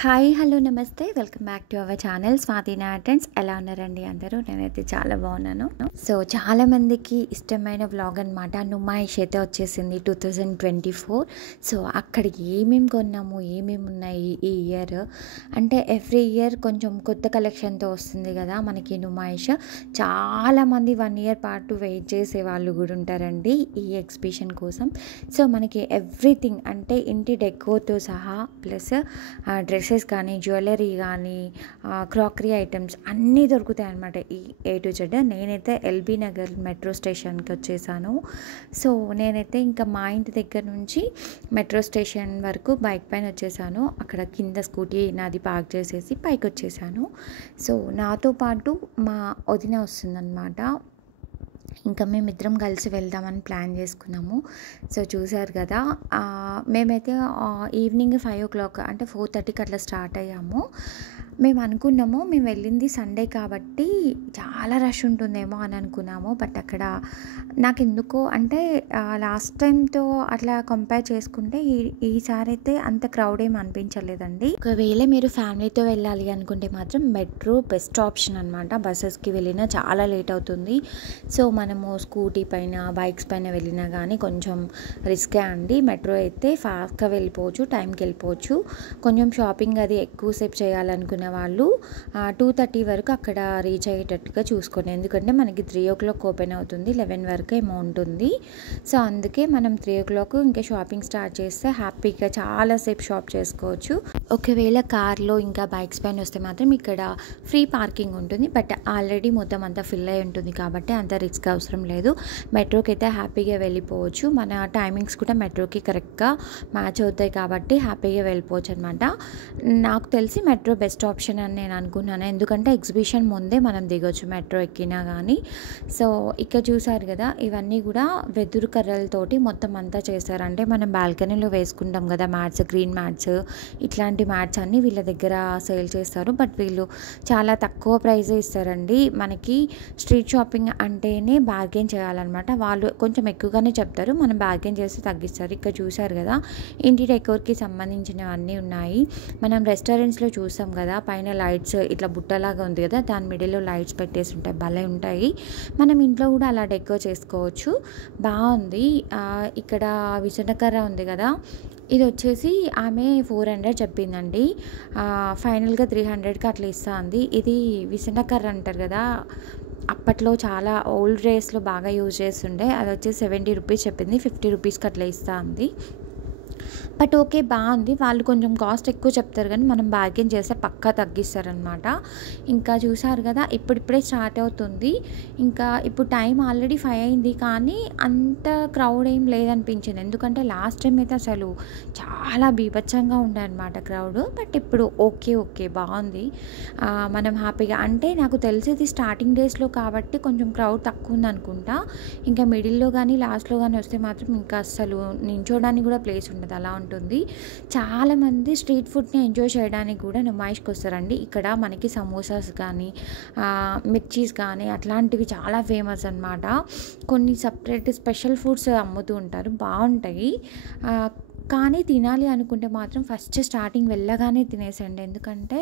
Hi hello నమస్తే welcome back to our channel Swathi నాటన్స్. ఎలా ఉన్నారండి అందరూ? నేనైతే చాలా బాగున్నాను. సో చాలామందికి ఇష్టమైన వ్లాగ్ అనమాట. నుమాయిష్ అయితే వచ్చేసింది 2024. సో అక్కడ ఏమేమి కొన్నాము, ఏమేమి ఉన్నాయి ఈ ఇయర్ అంటే ఎవ్రీ ఇయర్ కొంచెం కొత్త కలెక్షన్తో వస్తుంది కదా మనకి నుమాయిష్. చాలామంది 1 ఇయర్ పాటు వెయిట్ చేసే వాళ్ళు కూడా ఉంటారండి ఈ ఎగ్జిబిషన్ కోసం. సో మనకి ఎవ్రీథింగ్ అంటే ఇంటి డెకోర్తో సహా ప్లస్ డ్రెస్సెస్ కానీ, జ్యువెలరీ కానీ, క్రాకరీ ఐటమ్స్ అన్నీ దొరుకుతాయి అన్నమాట ఈ A to Z. నేనైతే ఎల్బీ నగర్ మెట్రో స్టేషన్కి వచ్చేసాను. సో నేనైతే ఇంకా మా ఇంటి దగ్గర నుంచి మెట్రో స్టేషన్ వరకు బైక్ పైన వచ్చేసాను. అక్కడ కింద స్కూటీ నాది పార్క్ చేసేసి పైకి వచ్చేసాను. సో నాతో పాటు మా వదిన వస్తుందన్నమాట. ఇంకా మేమిద్దరం కలిసి వెళ్దామని ప్లాన్ చేసుకున్నాము. సో చూసారు కదా, మేమైతే ఈవినింగ్ 5 o'clock అంటే 4:30కి అట్లా స్టార్ట్ అయ్యాము. మేము అనుకున్నాము మేము వెళ్ళింది సండే కాబట్టి చాలా రష్ ఉంటుందేమో అని అనుకున్నాము. బట్ అక్కడ నాకు ఎందుకో అంటే లాస్ట్ టైంతో అట్లా కంపేర్ చేసుకుంటే ఈసారి అయితే అంత క్రౌడ్ ఏమి అనిపించలేదండి. ఒకవేళ మీరు ఫ్యామిలీతో వెళ్ళాలి అనుకుంటే మాత్రం మెట్రో బెస్ట్ ఆప్షన్ అనమాట. బస్సెస్కి వెళ్ళినా చాలా లేట్ అవుతుంది. సో మనము స్కూటీ పైన, బైక్స్ పైన వెళ్ళినా కానీ కొంచెం రిస్కే అండి. మెట్రో అయితే ఫాస్ట్గా వెళ్ళిపోవచ్చు, టైంకి వెళ్ళిపోవచ్చు. కొంచెం షాపింగ్ అది ఎక్కువసేపు చేయాలనుకున్న వాళ్ళు 2:30 వరకు అక్కడ రీచ్ అయ్యేటట్టుగా చూసుకోండి. ఎందుకంటే మనకి 3 o'clock ఓపెన్ అవుతుంది, 11 వరకు ఏమో ఉంటుంది. సో అందుకే మనం 3 o'clock ఇంకా షాపింగ్ స్టార్ట్ చేస్తే హ్యాపీగా చాలాసేపు షాప్ చేసుకోవచ్చు. ఒకవేళ కార్లో ఇంకా బైక్స్ పైన వస్తే మాత్రం ఇక్కడ ఫ్రీ పార్కింగ్ ఉంటుంది. బట్ ఆల్రెడీ మొత్తం అంతా ఫిల్ అయి ఉంటుంది కాబట్టి అంత రిస్క్ అవసరం లేదు. మెట్రోకి అయితే హ్యాపీగా వెళ్ళిపోవచ్చు. మన టైమింగ్స్ కూడా మెట్రోకి కరెక్ట్గా మ్యాచ్ అవుతాయి కాబట్టి హ్యాపీగా వెళ్ళిపోవచ్చు అనమాట. నాకు తెలిసి మెట్రో బెస్ట్ ఆప్షన్ అని నేను అనుకున్నాను. ఎందుకంటే ఎగ్జిబిషన్ ముందే మనం దిగొచ్చు మెట్రో ఎక్కినా కానీ. సో ఇక్కడ చూసారు కదా, ఇవన్నీ కూడా వెదురు కర్రలతోటి మొత్తం అంతా చేశారు. అంటే మనం బాల్కనీలో వేసుకుంటాం కదా మ్యాట్స్, గ్రీన్ మ్యాట్స్, ఇట్లాంటి మ్యాట్స్ అన్నీ వీళ్ళ దగ్గర సేల్ చేస్తారు. బట్ వీళ్ళు చాలా తక్కువ ప్రైజే ఇస్తారండి. మనకి స్ట్రీట్ షాపింగ్ అంటేనే బార్గెన్ చేయాలన్నమాట. వాళ్ళు కొంచెం ఎక్కువగానే చెప్తారు, మనం బార్గెన్ చేసి తగ్గిస్తారు. ఇక్కడ చూసారు కదా, ఇంటి డెకోర్కి సంబంధించినవన్నీ ఉన్నాయి. మనం రెస్టారెంట్స్లో చూసాం కదా, పైన లైట్స్ ఇట్లా బుట్టలాగా ఉంది కదా, దాని మిడిల్లో లైట్స్ పెట్టేసి ఉంటాయి, భలే ఉంటాయి. మనం ఇంట్లో కూడా అలా డెకోర్ చేసుకోవచ్చు, బాగుంది. ఇక్కడ విజయనగర ఉంది కదా, ఇది వచ్చేసి ఆమె 400 చెప్పిందండి. ఫైనల్గా 300కి అట్లా ఇస్తా ఉంది. ఇది విజయనగర అంటారు కదా, అప్పట్లో చాలా ఓల్డ్ డేస్లో బాగా యూజ్ చేస్తుండే. అది వచ్చేసి 70 రూపీస్ చెప్పింది, 50 రూపీస్కి అట్లా ఇస్తా ఉంది. బట్ ఓకే, బాగుంది. వాళ్ళు కొంచెం కాస్ట్ ఎక్కువ చెప్తారు కానీ మనం బార్గెన్ చేస్తే పక్కా తగ్గిస్తారనమాట. ఇంకా చూసారు కదా, ఇప్పుడిప్పుడే స్టార్ట్ అవుతుంది. ఇంకా ఇప్పుడు టైం ఆల్రెడీ 5 అయింది కానీ అంత క్రౌడ్ ఏం లేదనిపించింది. ఎందుకంటే లాస్ట్ టైం అయితే అసలు చాలా బీభత్సంగా ఉండే అనమాట క్రౌడ్. బట్ ఇప్పుడు ఓకే బాగుంది. మనం హ్యాపీగా, అంటే నాకు తెలిసేది స్టార్టింగ్ డేస్లో కాబట్టి కొంచెం క్రౌడ్ తక్కువ ఉంది అనుకుంటా. ఇంకా మిడిల్లో కానీ లాస్ట్లో కానీ వస్తే మాత్రం ఇంకా అసలు నించోడానికి కూడా ప్లేస్ ఉండదు, అలా ఉంటుంది. చాలామంది స్ట్రీట్ ఫుడ్ని ఎంజాయ్ చేయడానికి కూడా నుమాయిష్కి వస్తారండి. ఇక్కడ మనకి సమోసాస్ కానీ, మిర్చీస్ కానీ అట్లాంటివి చాలా ఫేమస్ అనమాట. కొన్ని సపరేట్ స్పెషల్ ఫుడ్స్ అమ్ముతూ ఉంటారు, బాగుంటాయి. కానీ తినాలి అనుకుంటే మాత్రం ఫస్ట్ స్టార్టింగ్ వెళ్ళగానే తినేసండి. ఎందుకంటే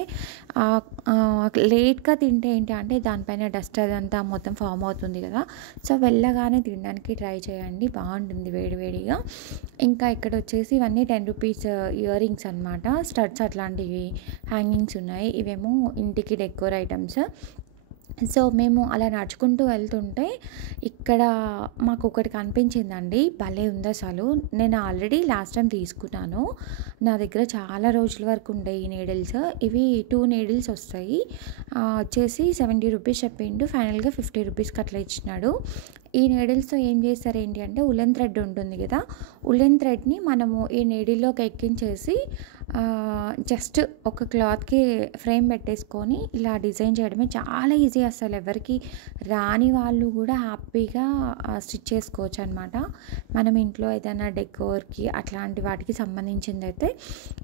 లేట్గా తింటే ఏంటి అంటే దానిపైన డస్ట్ అదంతా మొత్తం ఫామ్ అవుతుంది కదా. సో వెళ్ళగానే తినడానికి ట్రై చేయండి, బాగుంటుంది వేడివేడిగా. ఇంకా ఇక్కడ వచ్చేసి ఇవన్నీ 10 రూపీస్ ఇయర్ రింగ్స్ అనమాట. స్టడ్స్ అట్లాంటివి హ్యాంగింగ్స్ ఉన్నాయి. ఇవేమో ఇంటికి డెకోర్ ఐటమ్స్. సో మేము అలా నడుచుకుంటూ వెళ్తుంటే ఇక్కడ మాకు ఒకటి కనిపించిందండి, భలే ఉంది అసలు. నేను ఆల్రెడీ లాస్ట్ టైం తీసుకున్నాను, నా దగ్గర చాలా రోజుల వరకు ఉండే ఈ నీడిల్స్. ఇవి 2 నీడిల్స్ వస్తాయి. వచ్చేసి 70 రూపీస్ చెప్పిండు, ఫైనల్గా 50 రూపీస్కి అట్లా ఇచ్చినాడు. ఈ నీడిల్స్తో ఏం చేస్తారు ఏంటి అంటే, ఉలెన్ థ్రెడ్ ఉంటుంది కదా, ఉలెన్ థ్రెడ్ని మనము ఈ నీడిల్లోకి ఎక్కించేసి జస్ట్ ఒక క్లాత్కి ఫ్రేమ్ పెట్టేసుకొని ఇలా డిజైన్ చేయడమే. చాలా ఈజీ, అసలు ఎవరికి రాని వాళ్ళు కూడా హ్యాపీగా స్టిచ్ చేసుకోవచ్చు అనమాట. మనం ఇంట్లో ఏదైనా డెకోర్కి అట్లాంటి వాటికి సంబంధించింది అయితే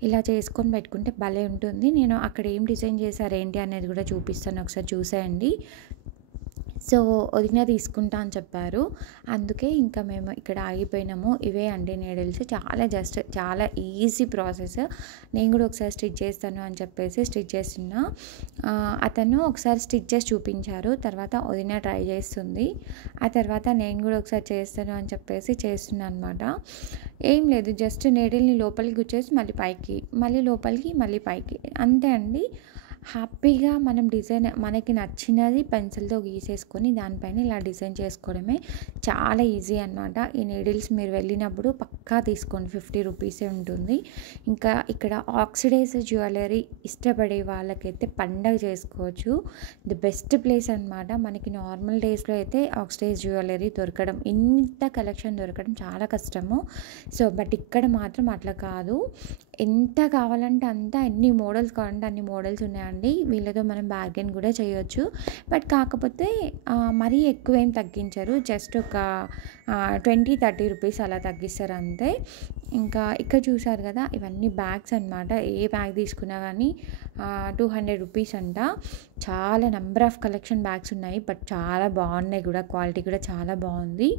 ఇలా చేసుకొని పెట్టుకుంటే భలే ఉంటుంది. నేను అక్కడ ఏం డిజైన్ చేశారు ఏంటి అనేది కూడా చూపిస్తాను, ఒకసారి చూసేయండి. సో వదిన తీసుకుంటా అని చెప్పారు. అందుకే ఇంకా మేము ఇక్కడ ఆగిపోయినాము. ఇవే అండి నీడిల్స్. చాలా ఈజీ ప్రాసెస్. నేను కూడా ఒకసారి స్టిచ్ చేస్తాను అని చెప్పేసి స్టిచ్ చేస్తున్నా. అతను ఒకసారి స్టిచ్ చేసి చూపించారు. తర్వాత వదిన ట్రై చేస్తుంది. ఆ తర్వాత నేను కూడా ఒకసారి చేస్తాను అని చెప్పేసి చేస్తున్నాను అనమాట. ఏం లేదు, జస్ట్ నీడిల్ని లోపలికి గుచ్చేసి మళ్ళీ పైకి, మళ్ళీ లోపలికి, మళ్ళీ పైకి, అంతే అండి. హ్యాపీగా మనం డిజైన్ మనకి నచ్చినది పెన్సిల్తో గీసేసుకొని దానిపైన ఇలా డిజైన్ చేసుకోవడమే. చాలా ఈజీ అనమాట. ఈ నీడిల్స్ మీరు వెళ్ళినప్పుడు పక్కా తీసుకోండి, 50 రూపీసే ఉంటుంది. ఇంకా ఇక్కడ ఆక్సిడైజ్ జ్యువెలరీ ఇష్టపడే వాళ్ళకైతే పండగ చేసుకోవచ్చు. ది బెస్ట్ ప్లేస్ అనమాట. మనకి నార్మల్ డేస్లో అయితే ఆక్సిడైజ్ జ్యువెలరీ దొరకడం, ఇంత కలెక్షన్ దొరకడం చాలా కష్టము. సో బట్ ఇక్కడ మాత్రం అట్లా కాదు. ఎంత కావాలంటే అంత, ఎన్ని మోడల్స్ కావాలంటే అన్ని మోడల్స్ ఉన్నాయండి. వీళ్ళతో మనం బార్గెన్ కూడా చేయొచ్చు. బట్ కాకపోతే మరీ ఎక్కువేం తగ్గించరు. జస్ట్ ఒక 20-30 రూపీస్ అలా తగ్గిస్తారు అంతే. ఇంకా ఇక్కడ చూసారు కదా, ఇవన్నీ బ్యాగ్స్ అనమాట. ఏ బ్యాగ్ తీసుకున్నా కానీ 200 రూపీస్ అంట. చాలా నెంబర్ ఆఫ్ కలెక్షన్ బ్యాగ్స్ ఉన్నాయి. బట్ చాలా బాగున్నాయి కూడా, క్వాలిటీ కూడా చాలా బాగుంది.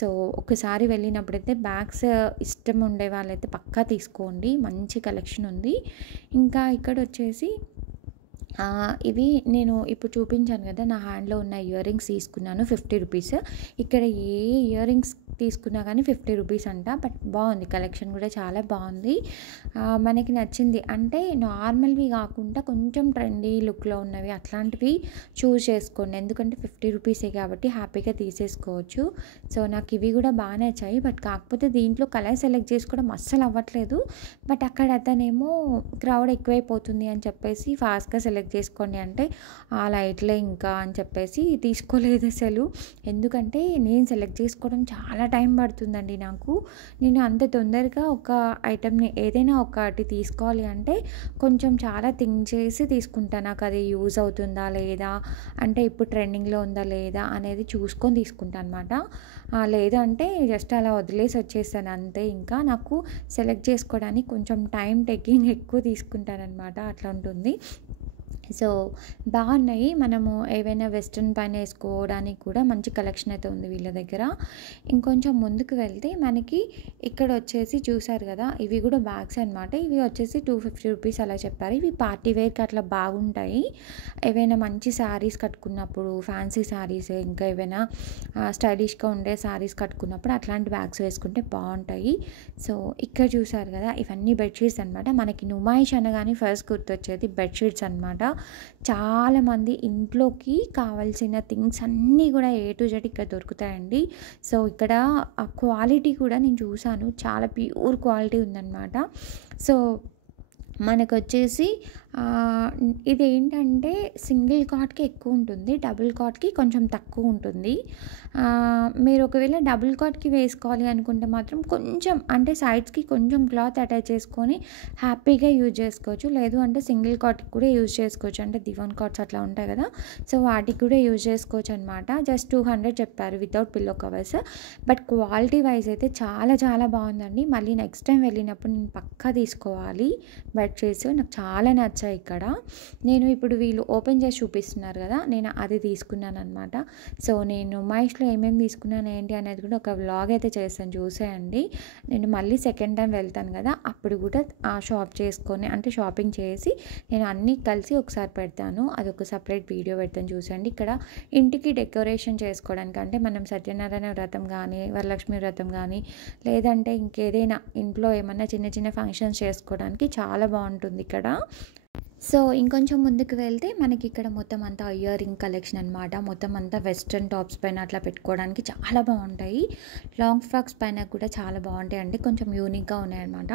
సో ఒకసారి వెళ్ళినప్పుడైతే బ్యాగ్స్ ఇష్టం ఉండే వాళ్ళైతే పక్కా తీసుకోండి, మంచి కలెక్షన్ ఉంది. ఇంకా ఇక్కడ వచ్చేసి ఇవి నేను ఇప్పుడు చూపించాను కదా, నా హ్యాండ్లో ఉన్న ఇయర్ రింగ్స్ తీసుకున్నాను 50 రూపీస్. ఇక్కడ ఏ ఇయర్ రింగ్స్ తీసుకున్నా కానీ 50 రూపీస్ అంట. బట్ బాగుంది, కలెక్షన్ కూడా చాలా బాగుంది. మనకి నచ్చింది అంటే నార్మల్వి కాకుండా కొంచెం ట్రెండీ లుక్లో ఉన్నవి అట్లాంటివి చూస్ చేసుకోండి. ఎందుకంటే 50 రూపీసే కాబట్టి హ్యాపీగా తీసేసుకోవచ్చు. సో నాకు ఇవి కూడా బాగా నచ్చాయి. బట్ కాకపోతే దీంట్లో కలర్ సెలెక్ట్ చేసుకోవడం అస్సలు అవ్వట్లేదు. బట్ అక్కడ అతనేమో క్రౌడ్ ఎక్కువైపోతుంది అని చెప్పేసి ఫాస్ట్గా సెలెక్ట్ చేసుకోండి అంటే ఆ లైట్లే ఇంకా అని చెప్పేసి తీసుకోలేదు అసలు. ఎందుకంటే నేను సెలెక్ట్ చేసుకోవడం చాలా టైం పడుతుందండి నాకు. నేను అంత తొందరగా ఒక ఐటెంని ఏదైనా ఒకటి తీసుకోవాలి అంటే కొంచెం చాలా థింక్ చేసి తీసుకుంటాను. నాకు అది యూజ్ అవుతుందా లేదా, అంటే ఇప్పుడు ట్రెండింగ్లో ఉందా లేదా అనేది చూసుకొని తీసుకుంటాను అనమాట. లేదంటే జస్ట్ అలా వదిలేసి వచ్చేసాను అంతే. ఇంకా నాకు సెలెక్ట్ చేసుకోవడానికి కొంచెం టైం టేకింగ్ ఎక్కువ తీసుకుంటానమాట, అట్లా ఉంటుంది. సో బాగున్నాయి. మనము ఏవైనా వెస్ట్రన్ పైన వేసుకోవడానికి కూడా మంచి కలెక్షన్ అయితే ఉంది వీళ్ళ దగ్గర. ఇంకొంచెం ముందుకు వెళ్తే మనకి ఇక్కడ వచ్చేసి చూసారు కదా, ఇవి కూడా బ్యాగ్స్ అనమాట. ఇవి వచ్చేసి 250 రూపీస్ అలా చెప్పారు. ఇవి పార్టీ వేర్కి అట్లా బాగుంటాయి. ఏవైనా మంచి శారీస్ కట్టుకున్నప్పుడు, ఫ్యాన్సీ శారీస్, ఇంకా ఏవైనా స్టైలిష్గా ఉండే శారీస్ కట్టుకున్నప్పుడు అట్లాంటి బ్యాగ్స్ వేసుకుంటే బాగుంటాయి. సో ఇక్కడ చూసారు కదా, ఇవన్నీ బెడ్షీట్స్ అనమాట. మనకి నుమాయిష్ అనగానే ఫస్ట్ గుర్తొచ్చేది బెడ్షీట్స్ అనమాట. చాలామంది ఇంట్లోకి కావాల్సిన థింగ్స్ అన్నీ కూడా A to Z ఇక్కడ దొరుకుతాయండి. సో ఇక్కడ క్వాలిటీ కూడా నేను చూసాను, చాలా ప్యూర్ క్వాలిటీ ఉందన్నమాట. సో మనకొచ్చేసి ఇదేంటంటే సింగిల్ కాట్‌కి ఎక్కువ ఉంటుంది, డబుల్ కాట్‌కి కొంచెం తక్కువ ఉంటుంది. మీరు ఒకవేళ డబుల్ కాట్‌కి వేసుకోవాలి అనుకుంటే మాత్రం కొంచెం అంటే సైడ్స్‌కి కొంచెం క్లాత్ అటాచ్ చేసుకొని హ్యాపీగా యూజ్ చేసుకోవచ్చు. లేదు అంటే సింగిల్ కాట్‌కి కూడా యూజ్ చేసుకోవచ్చు. అంటే దివాన్ కాట్స్ అట్లా ఉంటాయి కదా, సో వాటికి కూడా యూజ్ చేసుకోవచ్చు అనమాట. జస్ట్ 200 చెప్పారు without pillow covers. But quality wise అయితే చాలా చాలా బాగుందండి. మళ్ళీ నెక్స్ట్ టైం వెళ్ళినప్పుడు నేను పక్కా తీసుకోవాలి బెడ్షీట్స్. నాకు చాలా నచ్చాయి. ఇక్కడ నేను ఇప్పుడు వీళ్ళు ఓపెన్ చేసి చూపిస్తున్నారు కదా, నేను అది తీసుకున్నాను అనమాట. సో నేను మైష్లో ఏమేమి తీసుకున్నాను ఏంటి అనేది కూడా ఒక వ్లాగ్ అయితే చేస్తాను, చూసేయండి. నేను మళ్ళీ సెకండ్ టైం వెళ్తాను కదా, అప్పుడు కూడా షాప్ చేసుకొని అంటే షాపింగ్ చేసి నేను అన్నీ కలిసి ఒకసారి పెడతాను. అదొక సపరేట్ వీడియో పెడతాను, చూసేయండి. ఇక్కడ ఇంటికి డెకరేషన్ చేసుకోవడానికి అంటే మనం సత్యనారాయణ వ్రతం కానీ, వరలక్ష్మి వ్రతం కానీ, లేదంటే ఇంకేదైనా ఇంట్లో ఏమన్నా చిన్న చిన్న ఫంక్షన్స్ చేసుకోవడానికి చాలా బాగుంటుంది ఇక్కడ. సో ఇంకొంచెం ముందుకు వెళ్తే మనకి ఇక్కడ మొత్తం అంతా ఇయర్ రింగ్ కలెక్షన్ అనమాట. మొత్తం అంతా వెస్ట్రన్ టాప్స్ పైన అట్లా పెట్టుకోవడానికి చాలా బాగుంటాయి. లాంగ్ ఫ్రాక్స్ పైన కూడా చాలా బాగుంటాయి అండి, కొంచెం యూనిక్గా ఉన్నాయన్నమాట.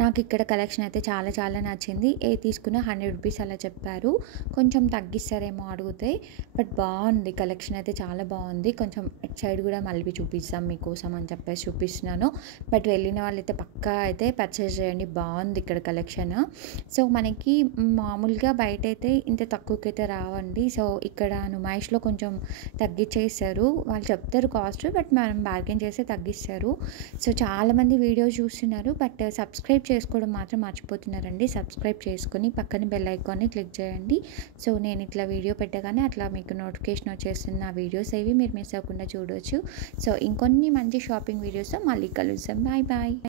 నాకు ఇక్కడ కలెక్షన్ అయితే చాలా చాలా నచ్చింది. ఏ తీసుకున్నా 100 రూపీస్ అలా చెప్పారు. కొంచెం తగ్గిస్తారేమో అడిగితే, బట్ బాగుంది కలెక్షన్ అయితే, చాలా బాగుంది. కొంచెం అటు సైడ్ కూడా మళ్ళీ చూపిస్తాం మీకోసం అని చెప్పేసి చూపిస్తున్నాను. బట్ వెళ్ళిన వాళ్ళైతే పక్కా అయితే పర్చేస్ చేయండి, బాగుంది ఇక్కడ కలెక్షన్. సో మనకి మామూలుగా బయటైతే ఇంత తక్కువకైతే రావండి. సో ఇక్కడ నుమాయిష్‌లో కొంచెం తగ్గిచ్చేసారు. వాళ్ళు చెప్తారు కాస్ట్, బట్ మనం బార్గెయిన్ చేస్తే తగ్గిస్తారు. సో చాలామంది వీడియో చూస్తున్నారు, బట్ సబ్స్క్రైబ్ చేసుకోవడం మాత్రం మర్చిపోతున్నారండి. సబ్స్క్రైబ్ చేసుకొని పక్కన బెల్ ఐకాన్ని క్లిక్ చేయండి. సో నేను ఇట్లా వీడియో పెట్టగానే అట్లా మీకు నోటిఫికేషన్ వచ్చేస్తుంది. నా వీడియోస్ ఏవి మీరు మిస్ అవ్వకుండా చూడొచ్చు. సో ఇంకొన్ని మంచి షాపింగ్ వీడియోస్‌తో మళ్ళీ కలుద్దాం. Bye bye.